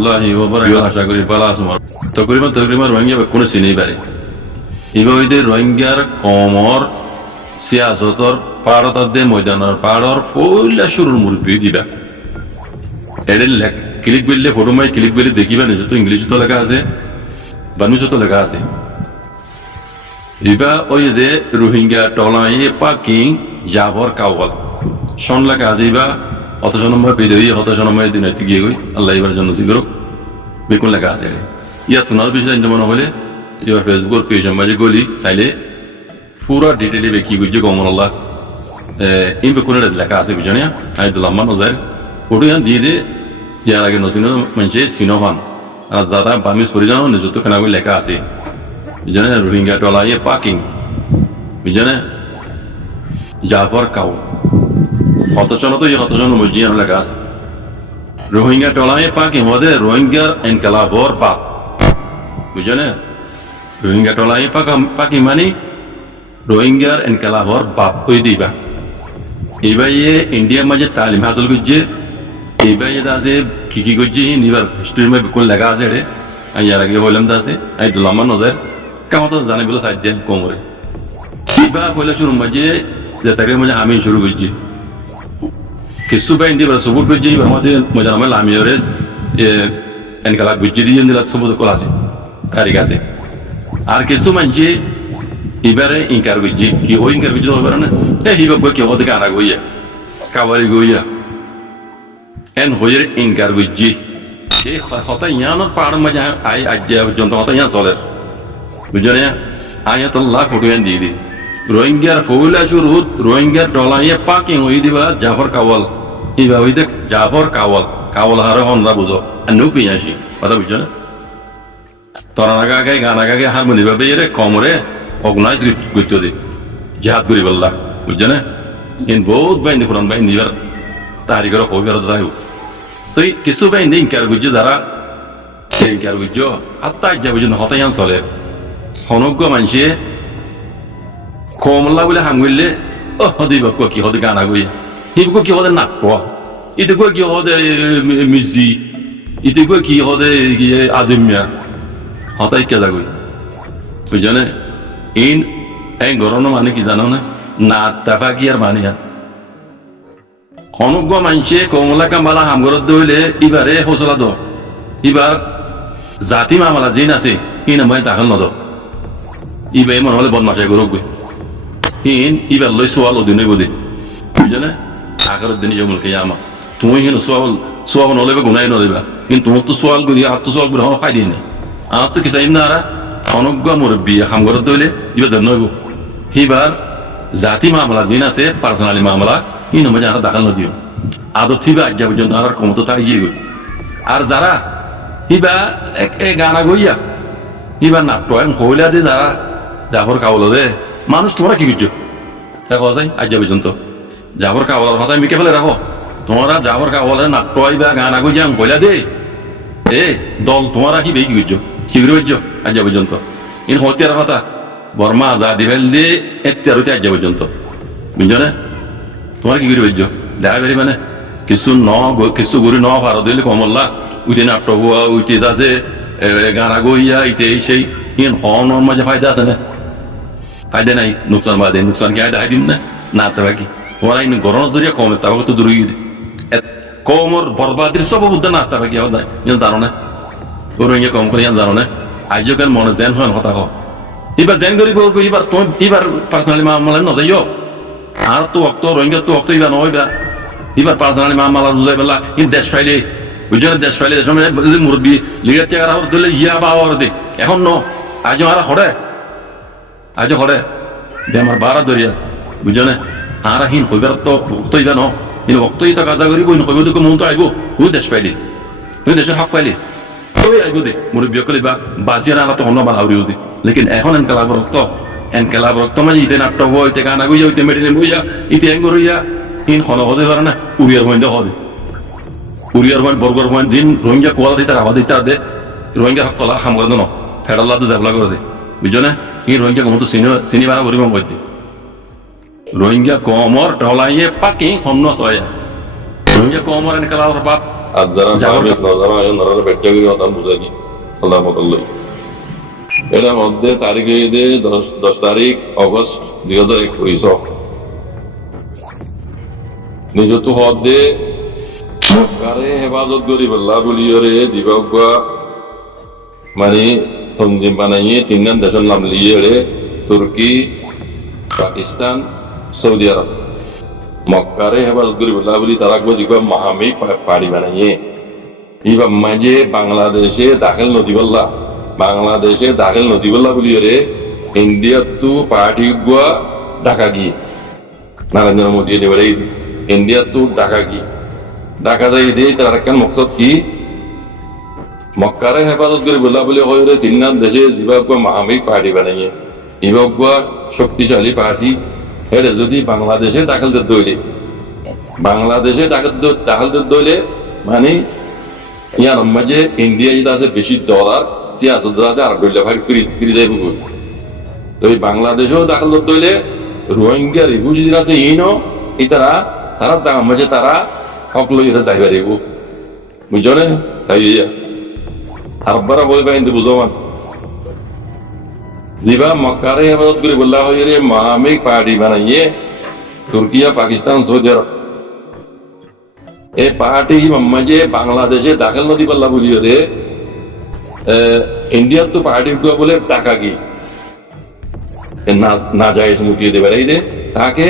রহমতুল্লাহি ওয়া বারাকাতুহু আশা করি ভালো আছেন তকরিমান রোহিঙ্গা কোনো চিনি পারে ইবাইদে রোহিঙ্গার কমর সিয়াসতর পারতাদে ময়দানের পাড়র ফইলা শুরুর মুরব্বি দিবা এডেল ক্লিক বিললে ফটো মাই ক্লিক বিলে দেখিবা নিজে তো ইংলিশে তো লেখা আছে বাংলাদেশে তো লেখা আছে ইবা ওই যে রোহিঙ্গা টলাই পাকিং জাবর কাওয়াল শন লেখা আছে ইবা অথচ নম্বর বিদয়ী হতাশ নম্বর দিন গিয়ে গই আল্লাহ এবার জন্য সিগরো বেকুন লেখা আছে ইয়া তোমার বিষয় যেমন হলে এবার ফেসবুক পেজ মাঝে গলি চাইলে পুরা ডিটেইলে বেকি বুঝছে কমন আল্লাহ ইন বেকুনের লেখা আছে বুঝে আইদুল্লাহ নজার ফটো দিয়ে দে ইয়ার আগে নসিন মানুষে সিনোহান আর যারা বামিজ পরিজানো নিজত কেনা লেখা আছে বুঝে রোহিঙ্গা টলা ইয়ে পাকিং বুঝে জাফর কাউ হতচন তো হতচন মসজিদ লেখা আছে রোহিঙ্গা টলায় পাকিং হদে রোহিঙ্গার এনকালাবর বাপ বুঝে রোহিঙ্গা টলায় পাকি মানে রোহিঙ্গার এনকালাবর বাপ হয়ে দিবা এইবার ইন্ডিয়ার মাঝে তালিম হাসল করছে এইবার আছে কি করছে নিবার হিস্ট্রির মধ্যে কোন লেখা আছে রে আমি ইয়ার আগে বললাম তা আছে আমি দুলাম নজর কামা তো জানি বলে সাইড দেন কোমরে এইবার বলে শুরু মাঝে যে তাকে মাঝে আমি শুরু করছি কিছু বাই দিবার সবুর করছি আমাদের মজা আমার আমি ওরে এনকালা বুঝিয়ে দিয়ে দিলা সবুজ কল আছে তারিখ আছে আর কিছু মানছে এবারে ইনকার করছি কি ও ইনকার করছি হবে না হিবাব কি হতে গানা গইয়া কাবারি গইয়া এন হয়ে ইনকার করছি সে হতা ইয়ানোর পাড় মাঝে আই আজ্ঞা পর্যন্ত হতা ইয়া চলে বুঝলে আয়াতুল্লাহ ফটো দিয়ে দি রোহিঙ্গার ফৌলা শুরুত রোহিঙ্গার ডলাইয়ে পাকিং হয়ে দিবা জাফর কাওয়াল ইবা হইতে জাফর কাওয়াল হারে হন্ডা বুঝো আর নৌ পিয়াসি কথা বুঝছো না তরানা গাগে গানা গাগে হারমোনি ভাবে এরে কমরে অর্গানাইজ করতে দে জিহাদ করি বললা বুঝছো না কিন্তু বহুত বাইন্দি ফুরান বাইন্দি এবার তারিখের হবিবার যাই তো কিছু বাইন্দি ইনকার করছে যারা ইনকার করছো আত্মা যা বুঝো হতাইয়ান চলে হনজ্ঞ মানুষে কমলা বলে হামগুললে ও হদি বাক্য কি হদে গানা গই হিবকো কি হদে নাট্য ইতে কই কি হদে মিজি ইতে কই কি হদে আদিমিয়া হতাই কে যাগই বুঝনে ইন এই গরম মানে কি জানো না তাফা কি আর মানে হনজ্ঞ মানুষে কমলা কাম্বালা হামগরত দইলে ইবারে হসলা দ ইবার জাতি মামলা জিন আছে ইন মই তাহল নদ ইবে মন হলে বদমাশাই গরব গই হিন ইবার লই সোয়াল দিনে বদে বুঝলে আখের দিনে জমল কিয়ামা তুমি হিন সোয়াল নলেবা গুনাই নলেবা কিন্তু তুমি তো সোয়াল করি আর তো সোয়াল করে আমার ফায়দা নেই আর তো কি চাই না আর অনজ্ঞ মুরব্বী হামগরত দইলে ইবার জন্য হইব হিবার জাতি মামলা জিন আছে পার্সোনালি মামলা হিন মজা আর দাখাল নদিও আদত থিবা আজ্ঞা পর্যন্ত আর ক্ষমতা তাই গিয়ে গই আর যারা হিবা গানা গইয়া হিবার নাট্য হইলা যে যারা জাফর কাওয়াল দে মানুষ তোমরা কি করছো দেখো যাই আজ পর্যন্ত জাফর কাওয়ালার কথা মিকে ফেলে রাখো তোমরা জাফর কাওয়ালের নাট্য বা গান আগুই যান কইলা দে দল তোমরা কি বেকি করছো কি করে করছো আজ পর্যন্ত ইন হত্যার কথা বর্মা আজাদি ফেল দিয়ে এত্যার হইতে আজ পর্যন্ত বুঝছো না তোমরা কি করে করছো দেখা বেরি মানে কিছু গরি ন ভারত হইলে কমল্লা উঠে নাট্য হওয়া উঠে আছে গান আগুইয়া ইতে সেই ইন হওয়ার মাঝে ফায়দা আছে না ফায়দা নাই নুকসান বাদে নুকসান কি আয় দিন না তো বাকি তোমার আইন গরম জরিয়া কমে তারপর তো দূরে গিয়ে কমর বরবাদির সব বুদ্ধ না তা বাকি আবার নাই জানো না ওর কম করে জানো না আজকাল মনে জেন হয় হতা হোক এবার জেন করি বলবো এবার তুমি এবার পার্সোনালি মামলা নজাইও আর তো অক্ত রোহিঙ্গা তো অক্ত এবার নইবা এবার পার্সোনালি মামলা বুঝাই বেলা কিন্তু দেশ ফাইলে বুঝছো দেশ ফাইলে দেশ মুরব্বী লিগার থেকে ধরলে ইয়া বা দে এখন ন আজ আর হরে আজ হরে বেমার বারা দরিয়া বুঝছো না আর হিন হইবার তো ভক্ত ইবা ন হিন ভক্ত ইতা কাজা করিব হইব তো মন তো আইব তুই দেশ পাইলি তুই দেশের হক পাইলি তুই আইব দে মুরব্বী কলি বা বাজিয়ার আলা তো অন্য বানাউরিও দে লেকিন এখন এনকালাব রক্ত মানে ইতে নাট্য হো ইতে গানা গইয়া ইতে মেডিনে বইয়া ইতে এঙ্গর হইয়া হিন হন হদে পারে না উড়িয়ার হইন্দে হদে উড়িয়ার হইন বর্গর হইন দিন রোহিঙ্গা কোয়াল দিতে রাবা দিতে দে রোহিঙ্গা হক কলা খাম করে ন ফেডাল্লা তো জাবলা করে দে বুঝছো না এই রোহিঙ্গা কম তো সিনেমা করিব মধ্যে রোহিঙ্গা কমর টলাইয়ে পাকি হন্য ছয় রোহিঙ্গা কমর এনকালার বাপ আর যারা বামিস নজারা ওনারা ব্যাখ্যা করে কথা বুঝাই কি আল্লাহ মতাল্লাই এটা মধ্যে তারিখে 10 তারিখ অগস্ট 2021 নিজত হদে মক্কারে হেফাজত করি বললা বলিয়রে দিবাগুয়া মানে তঞ্জিম বানাইয়ে তিনজন দেশের নাম লিয়ে তুর্কি পাকিস্তান সৌদি আরব মক্কারে হেফাজত করি বললা বলি তারা গজিবা মহামিক পাড়ি বানাইয়ে এবার মাঝে বাংলাদেশে দাখিল নদী বললা বাংলাদেশে দাখিল নদী বললা বলিয়রে ইন্ডিয়া তু পার্টি গুয়া ঢাকা গিয়ে নরেন্দ্র মোদী এবারে ইন্ডিয়া তু ঢাকা গিয়ে ঢাকা যাই দিয়ে তার একটা মকসদ কি মক্কারে হেফাজত করে বললা বলে হয়ে তিননান দেশে জিবাগুয়া মহামিক পার্টি বানাইয়ে ইবাগুয়া শক্তিশালী পার্টি হেরে যদি বাংলাদেশে দাখিলদের দইলে বাংলাদেশে দাখিলদের দইলে মানে ইয়ার মাঝে ইন্ডিয়া যেটা আছে বেশি ডলার সিয়াসত আছে আর ডলার ভাগ ফিরে যাইব তো এই বাংলাদেশেও দাখিলদের দইলে রোহিঙ্গা রিফিউজি আছে ইনো তারা জায়গা মাঝে তারা হক লই যাই পারিব বুঝছো না চাইয়া আরবারা বই বাইন্দে বুঝমান জিবা মক্কারে হেফাজত করে বললা হয় রে মহামিক পার্টি বানাইয়ে তুর্কিয়া পাকিস্তান সৌদি আরব এই পার্টি মাঝে বাংলাদেশে দাখিল নদী পাল্লা বলিও রে ইন্ডিয়ার তো পার্টি বলে টাকা কি না যায় মুতিয়ে দেবে এই তাকে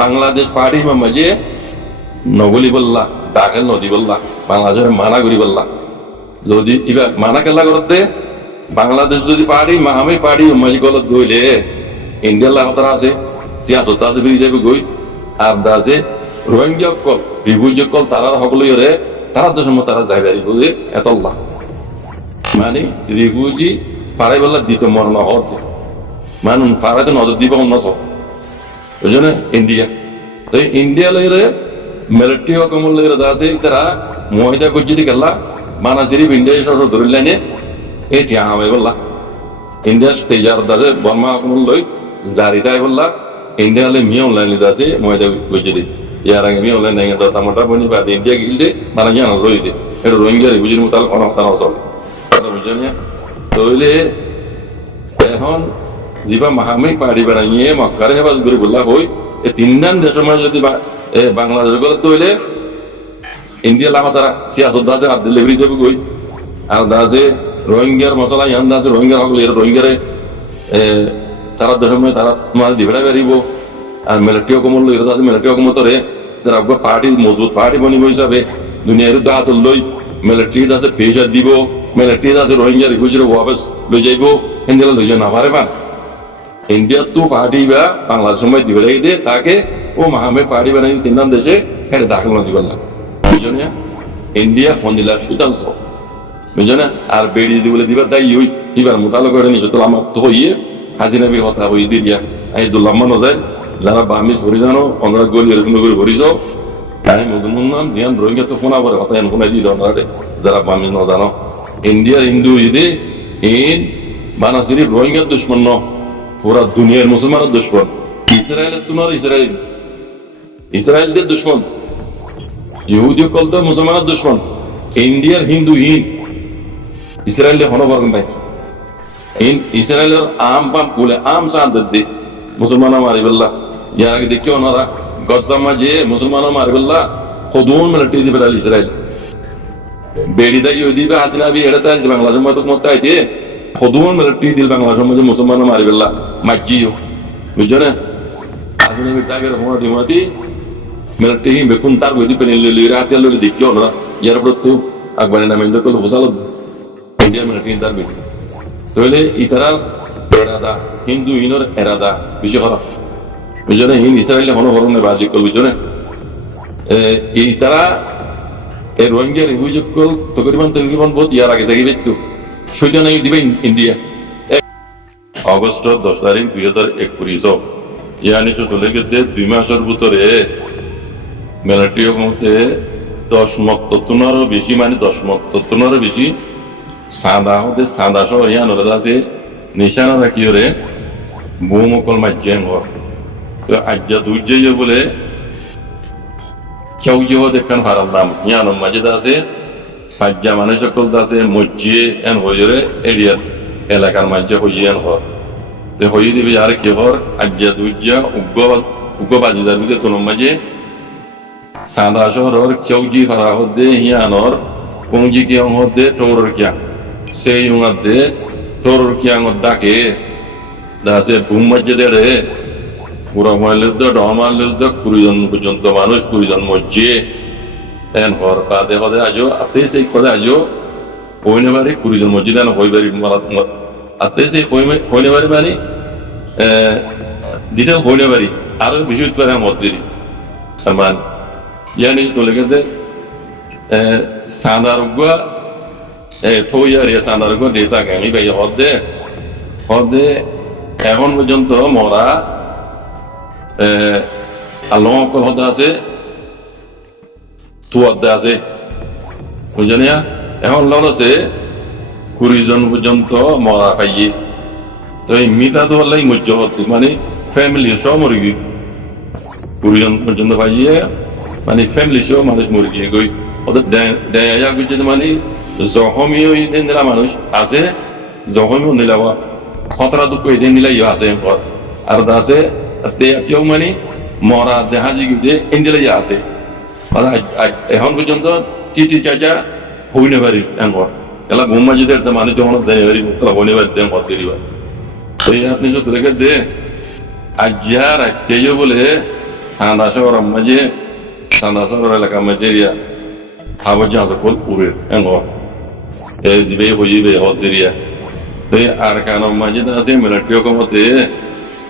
বাংলাদেশ পার্টি মাঝে নবলি বললা দাখিল নদী বললা বাংলাদেশের মানা করি বললা যদি এবার মানা কেলা করতে বাংলাদেশ যদি পার্টি মাহামি পার্টি মাঝে গলত দইলে ইন্ডিয়ার লাগাতার আছে সিয়াসত আছে ফিরে যাবে গই আর আছে রোহিঙ্গা কল রিফিউজি কল তারা সকলে তারা দেশের মতো তারা যাই পারিব এত মানে রিফিউজি পারাই বললা দিত মরণ হত মানুষ পারাই তো নজর দিব অন্য সব বুঝছো না ইন্ডিয়া তো ইন্ডিয়া লইরে মিলিটারি হকমল লইরে আছে তারা মহিলা করছি গেলা মানা সিরিফ ইন্ডিয়া সব ধরিলেনে এই টিয়া হামে বললা ইন্ডিয়া তেজার দাসে বর্মা হকমল লই জারিতাই বললা ইন্ডিয়া লে মি অনলাইন লিদা আছে মহিলা করছি দি ইয়ার আগে মি অনলাইন নাই তো টামাটা বনি বাদ ইন্ডিয়া গিলদে মানা জানা লই দে এটা রোহিঙ্গা রিফিউজির মুতাল কোন হতা না চলে বুঝছো না তইলে এখন জিবা মাহামিক পার্টি বানাইয়ে মক্কারে হেফাজত করে বললা হই এই তিনজন দেশের মাঝে যদি বাংলাদেশ গলত তৈলে ইন্ডিয়া লাখা তারা সিয়াসত দাসে আর ডেলিভারি দেবে গই আর দাসে রোহিঙ্গার মশলা ইয়ান দাসে রোহিঙ্গা হকলে রোহিঙ্গারে তারা দেশের মধ্যে তারা তোমার দিবেটা বেরিব আর মিলিটারি হকমল লই দাসে মিলিটারি হকমতরে যারা পার্টি মজবুত পার্টি বনিব হিসাবে দুনিয়ার দাহাত লই মিলিটারি দাসে পেশা দিব মিলিটারি দাসে রোহিঙ্গা রিফিউজির ওয়াপস লই যাইব ইন্ডিয়া লইয়া না পারে বা ইন্ডিয়া তো পার্টি বা বাংলাদেশ সময় দিবে দে তাকে ও মাহামে পার্টি বানাই তিনজন দেশে এটা দাখিল না দিবে না বুঝছো না ইন্ডিয়া ফন্দিলা সুতাংশ বুঝছো না আর বেড়ি দিবলে দিবার দায়ী হই এবার মোতালো করে নিচে তো আমার তো হইয়ে হাজিনাবির কথা হই দিয়া এই দুল্লাম্মা নজায় যারা বামিস ভরি জানো অনারা গলি এরকম করে ভরিছ তাই মুসলমান জিয়ান রোহিঙ্গা তো ফোনা করে কথা ফোনাই দিল ওনারে যারা বামিস ন জানো ইন্ডিয়ার হিন্দু ইদে ইন বানা সিরিফ রোহিঙ্গার দুশ্মন ন পুরা দুনিয়ার মুসলমানের দুশ্মন ইসরায়েলের তোমার ইসরায়েলদের দুশ্মন ইহুদি কল তো মুসলমানের দুশ্মন ইন্ডিয়ার হিন্দু হিন ইসরায়েলের হনবর্গ নাই ইসরায়েলের আম পাম কুলে আম সাঁত দে মুসলমান মারি বললা ইয়ার আগে দেখি ওনারা গজ্জামা যে মুসলমান মারি বললা খদুন মিলিটারি দিবে ইসরায়েল বেড়ি দাই দিবে হাসিনা বি এটা তাই বাংলাদেশের মতো মত আইতে খদুন মিলিটারি দিল বাংলাদেশের মধ্যে মুসলমান মারি বললা মাজিও বুঝছো না হাসিনা বি তাগের হোমাতি মিলিটারি বেকুন তার গদি পেনে লই রাতে লই দেখি ওনারা ইয়ার পর তো আকবরের নামে কল হোসাল ইন্ডিয়া মিলিটারি তার বেশি তাহলে ইতারার এরাদা হিন্দু হিনোর এরাদা বেশি খারাপ বুঝছো না হিন্দ ইসরায়েলে হনো হরণে বাজি কল বুঝছো না ইতারা এই রোহিঙ্গা রিফিউজি কল তকরিবান বহুত ইয়ার আগে জাগি বেতু সইটা নাই দিবে ইন্ডিয়া অগস্ট 10 তারিখ 2021 ইয়ানি চলে গেছে 2 মাসের ভিতরে মিলিটারি হকমতে 10 মক্ততুনারও বেশি মানে 10 মক্ততুনারও বেশি সাদা হতে সাদা সহ ইয়ানোর আছে নিশানা রাখি রে বহুমকল মাজ্জেন ঘর তো আজ্জা দুইজে বলে কেউ ইহ দেখেন হারাম নাম ইয়ানোর মাঝে আছে সাজ্জা মানুষ সকল আছে মসজিদে এন হইরে এরিয়ার এলাকার মাঝে হইয়ে এন হর তে হইয়ে দিবি আর কি হর আজ্জা দুজ্জা উগ্র বাজিদার ভিতরে তোর মাঝে সাদা শহর কেউজি ফারা হদ্দে হিয়ানর পুঁজি কি হদ্দে টোরর কিয়া সেই উঙাদ্দে টোরর কিয়া ডাকে দাসে ভূম মাঝে দেড়ে পুরা মহিলের ডমালের কুড়িজন পর্যন্ত মানুষ কুড়িজন মসজিদে এন হর বাদে হদে আজো আতে সেই কদে আজো হইনে বাড়ি কুড়িজন মসজিদ এন হই বাড়ি আতে সেই হইনে বাড়ি মানে ডিটেল হইনে বাড়ি আরো বেশি উৎপাদন মসজিদ মান ইয়ানি চলে গেছে সান্দারুগা থইয়ারিয়া সান্দারুগা ডেটা গামি ভাই হদে এখন পর্যন্ত মরা আল্লাহ অকল হদে আছে তুয়াদ্দে আছে বুঝলেন এখন লল আছে 20 জন পর্যন্ত মরা পাইয়ে তো এই মিতা তো আল্লাহ মজ্জহতি মানে ফ্যামিলি সব মরে গিয়ে 20 জন পর্যন্ত পাইয়ে মানে ফ্যামিলি সব মানুষ মরে গিয়ে গই ওদের দেয়া গুজে মানে জখমি ওই দিন দিলা মানুষ আছে জখমি নিলাবা খতরা দুঃখ এই দিন দিলাই আছে আর আছে কেউ মানে মরা জাহাজি গিয়ে ইন্দিলাই আছে এখন পর্যন্ত টিটি চাচা হইনে বাড়ির এঙ্গর এলা ঘুম মাঝিদের মানুষ যখন জানুয়ারি তারা হইনে বাড়িতে এঙ্গর দেরিবার এই আপনি যত রেখে দে আজ্জা রাখতেও বলে ঠান্ডা শহর মাঝে ঠান্ডা শহর এলাকার মাঝে এরিয়া খাবার জাহাজ কল উড়ের এঙ্গর এই দিবে হইবে হদ দেরিয়া তো আর কারণ মাঝে আছে মিলিটারি কমতে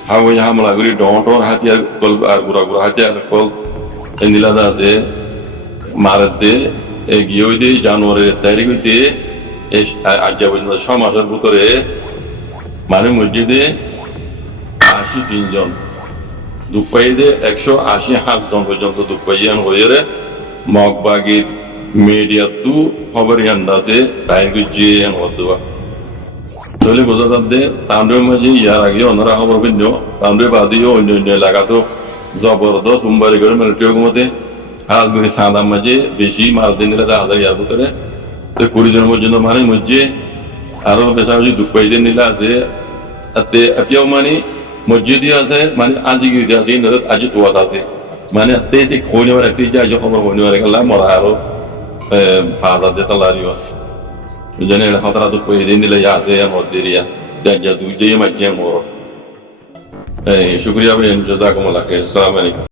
হাওয়াই হামলা করি ডর হাতিয়ার কল আর গুড়া গুড়া হাতিয়ার কল নীলাদা আছে মারাতে গিয়ে হইতে জানুয়ারির তারিখ হইতে আজ্জা পর্যন্ত 6 মাসের ভিতরে মানে মসজিদে 83 জন দুপাইতে 180 জন পর্যন্ত দুপাইয়ান হয়ে মগবাগির মিডিয়া তু খবর আছে বাইর গুজিয়ান হদুয়া তাহলে বোঝা যাবে তান্ডবের মাঝে ইয়ার আগে অন্যরা খবর ভিন্ন তান্ডবে বাদিও অন্য অন্য এলাকা তো জবরদস্ত মুম্বাই করে মিলিটারি হুকুমতে হাজগুড়ি সাদার মাঝে বেশি মার দিন নিলে 1000 ইয়ার ভিতরে তো 20 জন পর্যন্ত মানে মসজিদে আরো বেশি দুপাইতে নিলে আছে তাতে এতিয়াও মানে মসজিদে আছে মানে আজি গিয়ে আছে আজি তোয়াত আছে মানে তে সে খোনিবার একটি যা খবর খোনিবার গেল মরা আরো 5000 দিতে লারিও জানে খতরা দুপাইতে নিলে আছে মসজিদে এরিয়া যা দুই যে মাঝে মোর শুকরিয়া ভাই জাযাকুমুল্লাহ খাইর আসসালামু আলাইকুম